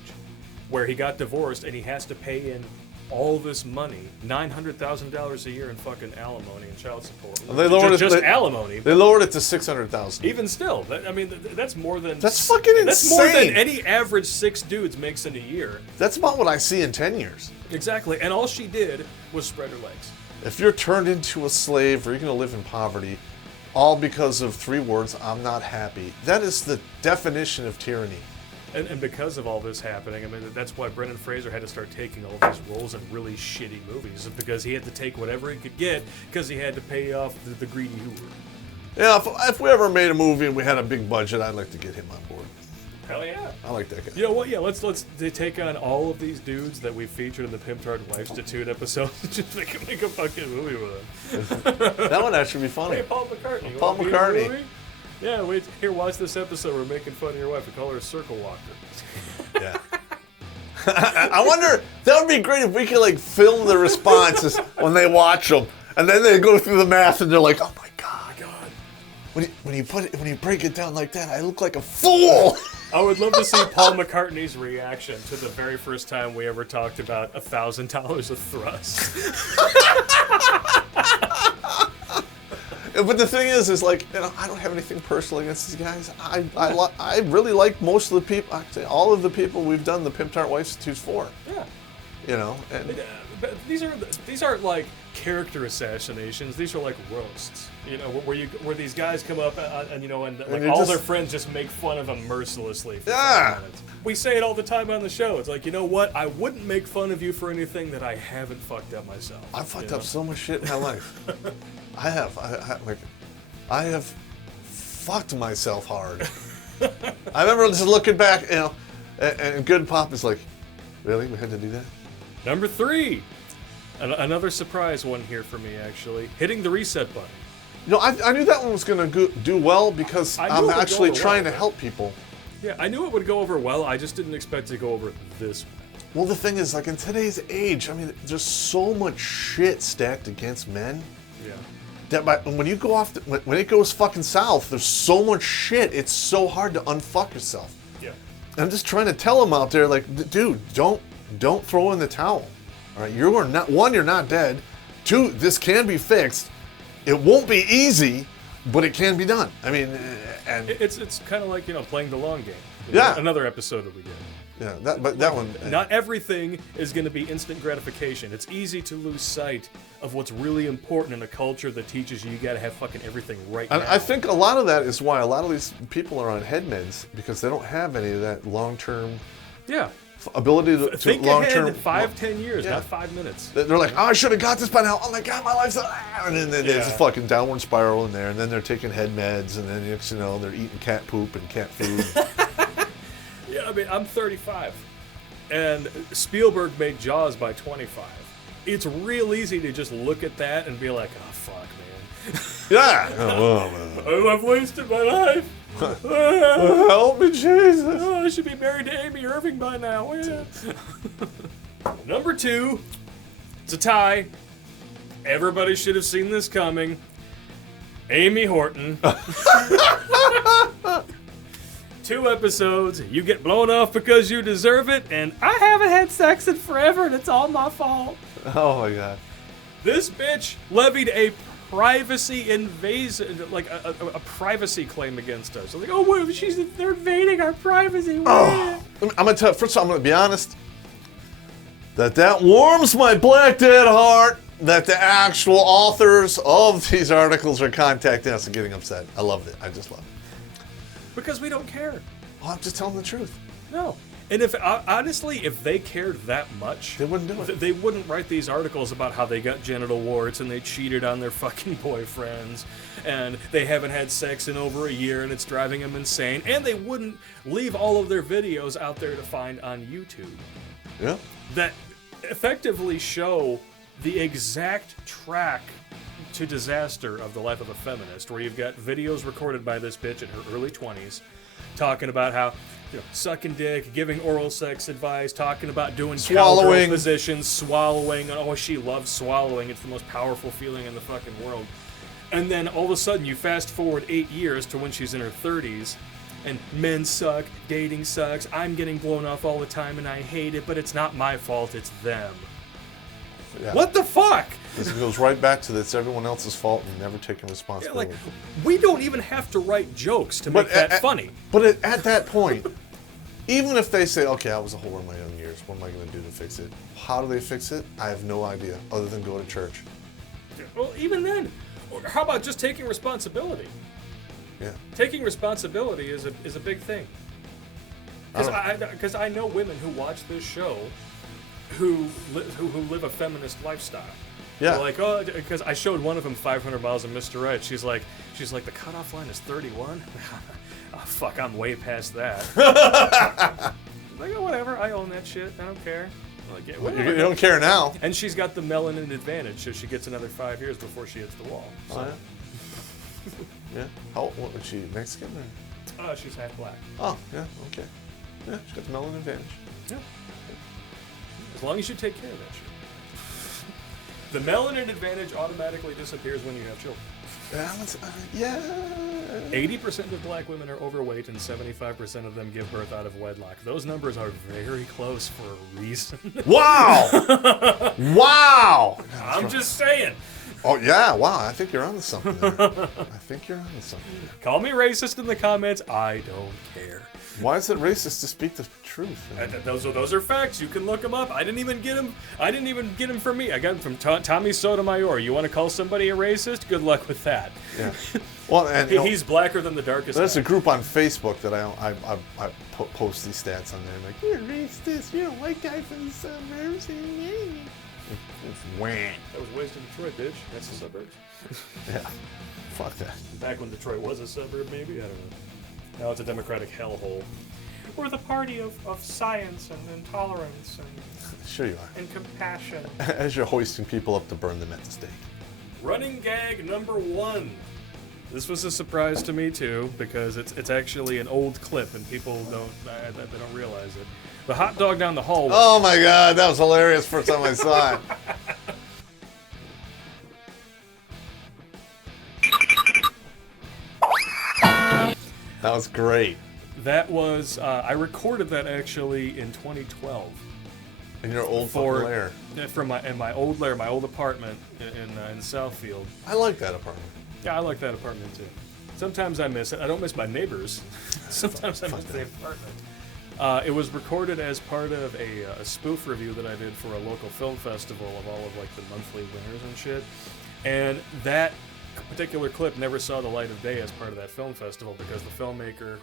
where he got divorced and he has to pay in all this money, $900,000 a year in fucking alimony and child support. They lowered alimony. They lowered it to $600,000. Even still, that's more than that's fucking insane. That's more than any average 6 dudes makes in a year. That's about what I see in 10 years. Exactly, and all she did was spread her legs. If you're turned into a slave or you're going to live in poverty, all because of 3 words, I'm not happy, that is the definition of tyranny. And because of all this happening, I mean, that's why Brendan Fraser had to start taking all these roles in really shitty movies, because he had to take whatever he could get because he had to pay off the greedy Hoover. Yeah, if we ever made a movie and we had a big budget, I'd like to get him on board. Hell yeah. I like that guy. You know what? Yeah, let's take on all of these dudes that we featured in the Pimp Hard Wifestitude episode and just make a fucking movie with them. That one actually be funny. Hey, Paul McCartney. Paul McCartney. Yeah, wait. Here, watch this episode. We're making fun of your wife. We call her a circle walker. Yeah. I wonder, that would be great if we could film the responses when they watch them, and then they go through the math and they're like, "Oh my god, when you break it down like that, I look like a fool." I would love to see Paul McCartney's reaction to the very first time we ever talked about $1,000 of thrust. But the thing is I don't have anything personal against these guys. I really like most of the people, actually all of the people we've done the Pimp Tart Wifestitutes for. Yeah. And but these aren't like character assassinations. These are like roasts. Where these guys come up and all their friends just make fun of them mercilessly. For 5 minutes. We say it all the time on the show. It's like, you know what? I wouldn't make fun of you for anything that I haven't fucked up myself. I've fucked up so much shit in my life. I have. I have fucked myself hard. I remember just looking back, and Good Pop is like, really? We had to do that? Number 3. Another surprise one here for me, actually. Hitting the reset button. You know, I knew that one was going to do well because I'm actually trying to help people. Yeah, I knew it would go over well. I just didn't expect it to go over this one. Well, the thing is, like, in today's age, I mean, there's so much shit stacked against men. Yeah. That when you go off, when it goes fucking south, there's so much shit. It's so hard to unfuck yourself. Yeah. And I'm just trying to tell them out there, like, dude, don't throw in the towel. All right, you're not dead. 2, this can be fixed. It won't be easy, but it can be done. I mean, and it's kind of like, playing the long game. Yeah. Another episode that we did. Yeah, that one. Not everything is going to be instant gratification. It's easy to lose sight of what's really important in a culture that teaches you got to have fucking everything right now. And I think a lot of that is why a lot of these people are on head meds, because they don't have any of that long-term ability to think long-term. Ahead 5-10 years, not 5 minutes. They're like, oh, I should have got this by now. Oh my God, my life's and then there's a fucking downward spiral in there, and then they're taking head meds, and then they're eating cat poop and cat food. Yeah, I mean, I'm 35, and Spielberg made Jaws by 25. It's real easy to just look at that and be like, oh, fuck, man. I've wasted my life. Help me, Jesus. I should be married to Amy Irving by now. Yeah. Number 2, it's a tie. Everybody should have seen this coming. Amy Horton. 2 episodes, you get blown off because you deserve it, and I haven't had sex in forever, and it's all my fault. Oh my God. This bitch levied a privacy invasion, like a privacy claim against us. Like, oh, what, they're invading our privacy. Oh, I'm gonna tell you, first of all, I'm gonna be honest. That warms my black dead heart that the actual authors of these articles are contacting us and getting upset. I love it. I just love it. Because we don't care. Well, I'm just telling the truth. No. And if honestly, if they cared that much, they wouldn't do it. They wouldn't write these articles about how they got genital warts and they cheated on their fucking boyfriends and they haven't had sex in over a year and it's driving them insane. And they wouldn't leave all of their videos out there to find on YouTube. Yeah. That effectively show the exact track to disaster of the life of a feminist, where you've got videos recorded by this bitch in her early 20s talking about how, sucking dick, giving oral sex advice, talking about doing swallowing positions, swallowing. Oh, she loves swallowing. It's the most powerful feeling in the fucking world. And then all of a sudden you fast forward 8 years to when she's in her 30s and men suck, dating sucks, I'm getting blown off all the time and I hate it, but it's not my fault, it's them. Yeah. What the fuck? This goes right back to it's everyone else's fault and never taking responsibility. Yeah, like, we don't even have to write jokes to make that funny. But at that point, even if they say, okay, I was a whore in my young years, what am I going to do to fix it? How do they fix it? I have no idea, other than go to church. Well, even then, how about just taking responsibility? Yeah. Taking responsibility is a big thing. Because I know women who watch this show who live a feminist lifestyle. Yeah. They're like, oh, because I showed one of them 500 miles of Mr. Right. She's like, the cutoff line is 31. Oh, fuck, I'm way past that. Like, oh, whatever, I own that shit. I don't care. Like, yeah, you don't care now. And she's got the melanin advantage, so she gets another 5 years before she hits the wall. So. Oh, yeah. Yeah. What was she, Mexican? Or? She's half black. Oh, yeah, okay. Yeah, she's got the melanin advantage. Yeah. As long as you take care of that shit. The melanin advantage automatically disappears when you have children. Yeah. 80% of black women are overweight and 75% of them give birth out of wedlock. Those numbers are very close for a reason. Wow! Wow! I'm just saying. Oh, yeah, wow, I think you're onto something there. Call me racist in the comments. I don't care. Why is it racist to speak the truth? Those are facts. You can look them up. I didn't even get them from me. I got them from Tommy Sotomayor. You want to call somebody a racist? Good luck with that. Yeah. Well, and he's blacker than the darkest. There's a group on Facebook that I post these stats on there. Like, you're racist. You're a white guy from the suburbs. It's wham. That was West Detroit, bitch. That's the suburbs. Yeah. Fuck that. Back when Detroit was a suburb, maybe? I don't know. Now it's a Democratic hellhole. We're the party of science and intolerance and Sure you are. and compassion. As you're hoisting people up to burn them at the stake. Running gag number 1. This was a surprise to me too because it's actually an old clip and people they don't realize it. The hot dog down the hallway. Oh my God, that was hilarious first time I saw it. That was great. That was I recorded that actually in 2012. In your old fucking lair. From my old lair, my old apartment in Southfield. I like that apartment. Yeah, I like that apartment too. Sometimes I miss it. I don't miss my neighbors. Sometimes I miss the apartment. It was recorded as part of a spoof review that I did for a local film festival of all of like the monthly winners and shit. And that particular clip never saw the light of day as part of that film festival because the filmmaker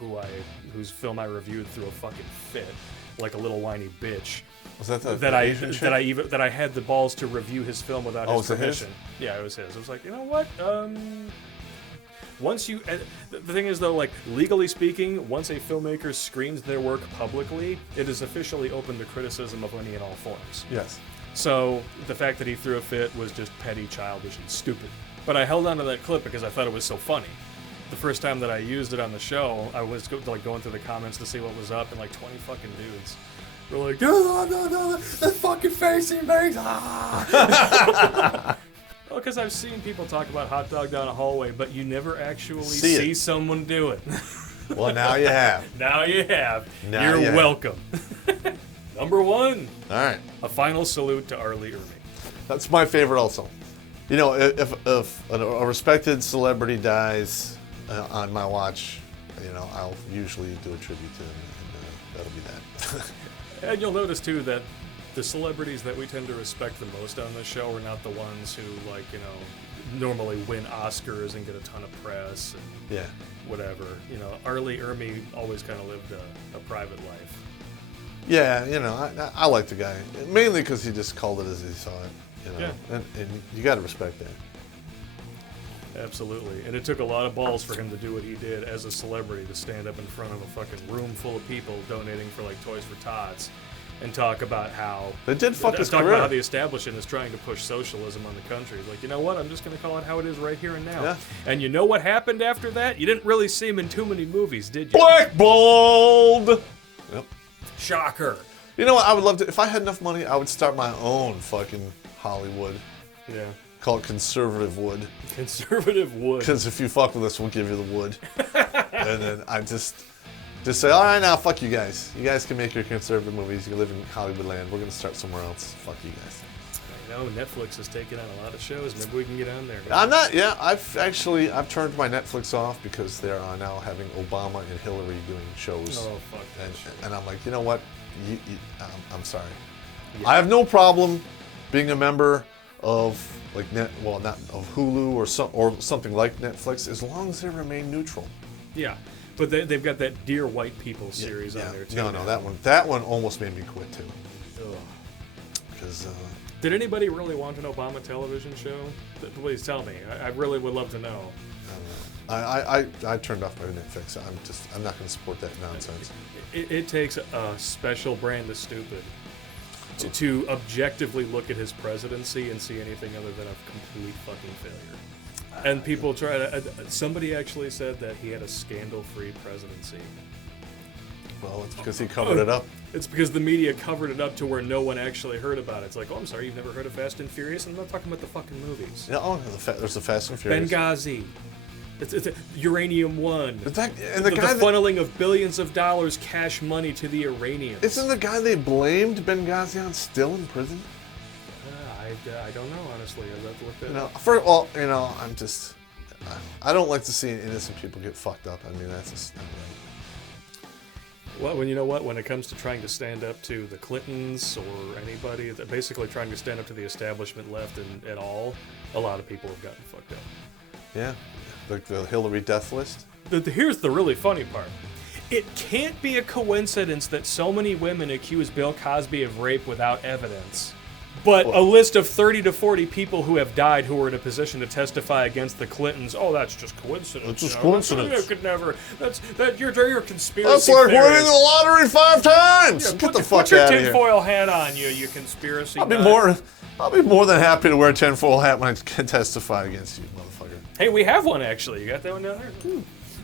whose film I reviewed threw a fucking fit, like a little whiny bitch. Was that the that Asian chick? I had the balls to review his film without his was it his? permission. Yeah, it was his. I was like, you know what? Once you, the thing is though, like legally speaking, once a filmmaker screens their work publicly, it is officially open to criticism of any and all forms. Yes. So the fact that he threw a fit was just petty, childish, and stupid. But I held on to that clip because I thought it was so funny. The first time that I used it on the show, I was going through the comments to see what was up, and like 20 fucking dudes were like, no, that's fucking facing me. Well, because I've seen people talk about hot dog down a hallway, but you never actually see someone do it. Well, now you have. Now you have. Now You're you have. welcome. Number 1. All right. A final salute to Arlie Ermey. That's my favorite also. You know, if a respected celebrity dies on my watch, you know, I'll usually do a tribute to him, and that'll be that. And you'll notice too that the celebrities that we tend to respect the most on this show are not the ones who, like, you know, normally win Oscars and get a ton of press and Yeah. whatever. You know, Arlie Ermey always kind of lived a private life. Yeah, you know, I like the guy. Mainly because he just called it as he saw it. You know? Yeah. And you got to respect that. Absolutely. And it took a lot of balls for him to do what he did as a celebrity, to stand up in front of a fucking room full of people donating for like Toys for Tots and talk about how They did fuck his talk career. about how the establishment is trying to push socialism on the country. Like, you know what? I'm just going to call it how it is right here and now. Yeah. And you know what happened after that? You didn't really see him in too many movies, did you? Blackballed! Yep. Shocker. You know what? I would love to. If I had enough money, I would start my own fucking Hollywood. Yeah. Call it conservative wood. Conservative wood. Because if you fuck with us, we'll give you the wood. And then I just say, all right, now fuck you guys. You guys can make your conservative movies. You can live in Hollywood land. We're gonna start somewhere else. Fuck you guys. I know Netflix is taking on a lot of shows. Maybe we can get on there. I'm not. Yeah, I've turned my Netflix off because they're now having Obama and Hillary doing shows. Oh, fuck that shit. And I'm like, you know what? I'm sorry. Yeah. I have no problem being a member of like not of Hulu or something like Netflix, as long as they remain neutral. Yeah, but they've got that Dear White People series on there too. No, that one almost made me quit too. Ugh. Because did anybody really want an Obama television show? Please tell me. I really would love to know. I turned off my Netflix. I'm not going to support that nonsense. It takes a special brand of stupid to objectively look at his presidency and see anything other than a complete fucking failure. And people try to. Somebody actually said that he had a scandal-free presidency. Well, it's because he covered it up. It's because the media covered it up to where no one actually heard about it. It's like, oh, I'm sorry, you've never heard of Fast and Furious? I'm not talking about the fucking movies. Yeah, there's the Fast and Furious. Benghazi. It's Uranium One. The guy funneling of billions of dollars cash money to the Iranians. Isn't the guy they blamed Benghazi on still in prison? I don't know, honestly. I'd have to look that up. I don't like to see innocent people get fucked up. I mean, that's just not right. Well, when you know what, when it comes to trying to stand up to the Clintons or anybody, basically trying to stand up to the establishment left and at all, a lot of people have gotten fucked up. Yeah, like the Hillary death list. Here's the really funny part. It can't be a coincidence that so many women accuse Bill Cosby of rape without evidence. But a list of 30 to 40 people who have died who were in a position to testify against the Clintons. Oh, that's just coincidence. That's just coincidence. You could never. You're a conspiracy. That's like theorist. winning the lottery 5 times. Get the fuck Put your out of here. tinfoil hat on, you conspiracy. I'll be more than happy to wear a tinfoil hat when I can testify against you, motherfucker. Hey, we have one actually. You got that one down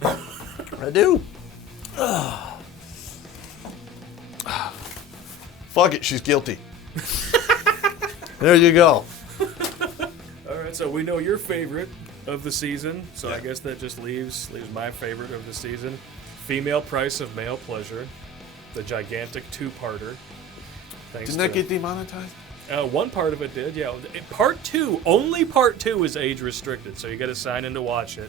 there? I do. Fuck it, she's guilty. There you go. All right, so we know your favorite of the season, so I guess that just leaves my favorite of the season. Female Price of Male Pleasure, the gigantic 2-parter. Didn't that get demonetized? One part of it did, yeah. Part 2, only part 2 is age restricted, so you got to sign in to watch it.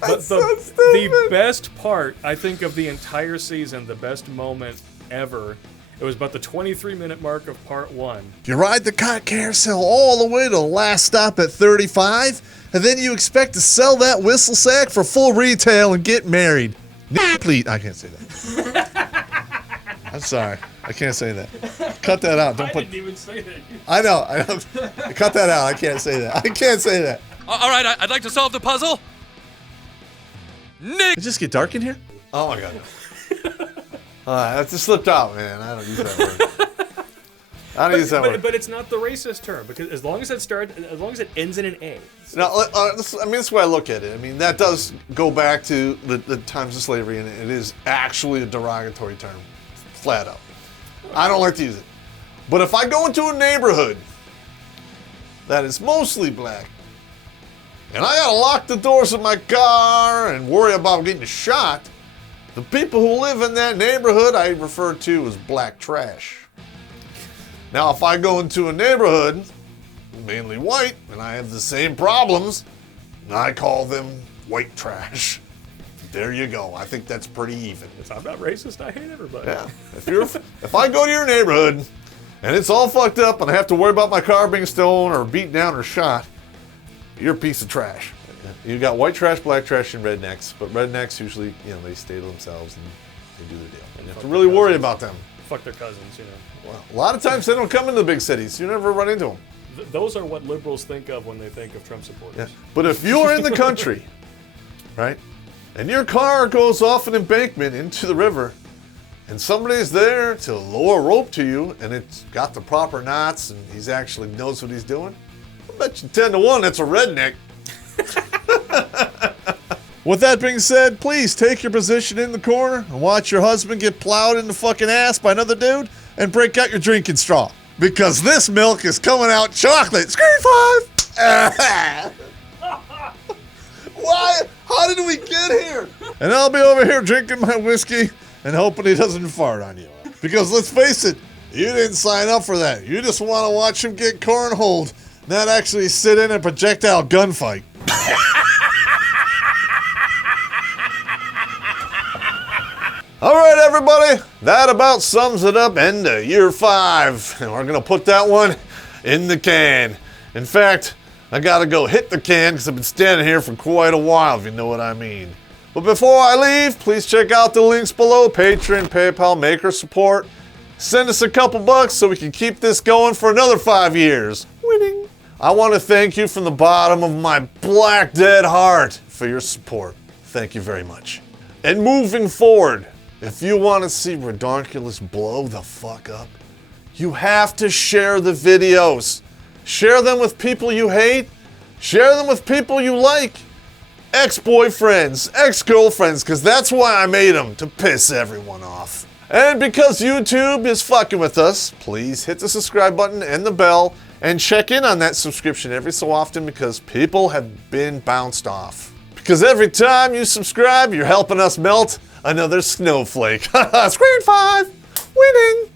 But the best part, I think, of the entire season, the best moment ever, it was about the 23-minute mark of part 1. You ride the car carousel all the way to the last stop at 35, and then you expect to sell that whistle sack for full retail and get married. Complete. I can't say that. I'm sorry. I can't say that. Cut that out. I didn't even say that. I know. Cut that out. I can't say that. I can't say that. All right, I'd like to solve the puzzle. Did it just get dark in here? Oh my god. That just slipped out, man. I don't use that word. I don't use that word. But it's not the racist term, because as long as it ends in an A. Now, this is the way I look at it. I mean, that does go back to the times of slavery, and it is actually a derogatory term, flat out. I don't like to use it. But if I go into a neighborhood that is mostly black, and I gotta lock the doors of my car and worry about getting shot, the people who live in that neighborhood I refer to as black trash. Now, if I go into a neighborhood, mainly white, and I have the same problems, I call them white trash. There you go. I think that's pretty even. I'm not racist. I hate everybody. Yeah. If I go to your neighborhood and it's all fucked up and I have to worry about my car being stolen or beaten down or shot, you're a piece of trash. You got white trash, black trash, and rednecks. But rednecks usually, they stay to themselves and they do their deal. And you have to really worry about them. Fuck their cousins, Well, a lot of times they don't come into the big cities. You never run into them. Those are what liberals think of when they think of Trump supporters. Yeah. But if you're in the country, right, and your car goes off an embankment into the river, and somebody's there to lower a rope to you, and it's got the proper knots, and he's actually knows what he's doing, I bet you 10 to 1 that's a redneck. With that being said, please take your position in the corner and watch your husband get plowed in the fucking ass by another dude and break out your drinking straw. Because this milk is coming out chocolate. Screen 5! Why? How did we get here? And I'll be over here drinking my whiskey and hoping he doesn't fart on you. Because let's face it, you didn't sign up for that. You just want to watch him get cornholed, not actually sit in a projectile gunfight. All right, everybody, that about sums it up into year 5. And we're going to put that one in the can. In fact, I got to go hit the can because I've been standing here for quite a while, if you know what I mean. But before I leave, please check out the links below. Patreon, PayPal, Maker support. Send us a couple bucks so we can keep this going for another 5 years. Winning. I want to thank you from the bottom of my black dead heart for your support. Thank you very much. And moving forward, if you want to see Redonkulous blow the fuck up, you have to share the videos. Share them with people you hate. Share them with people you like. Ex-boyfriends, ex-girlfriends, because that's why I made them, to piss everyone off. And because YouTube is fucking with us, please hit the subscribe button and the bell and check in on that subscription every so often because people have been bounced off. Because every time you subscribe, you're helping us melt another snowflake. Screen 5, winning.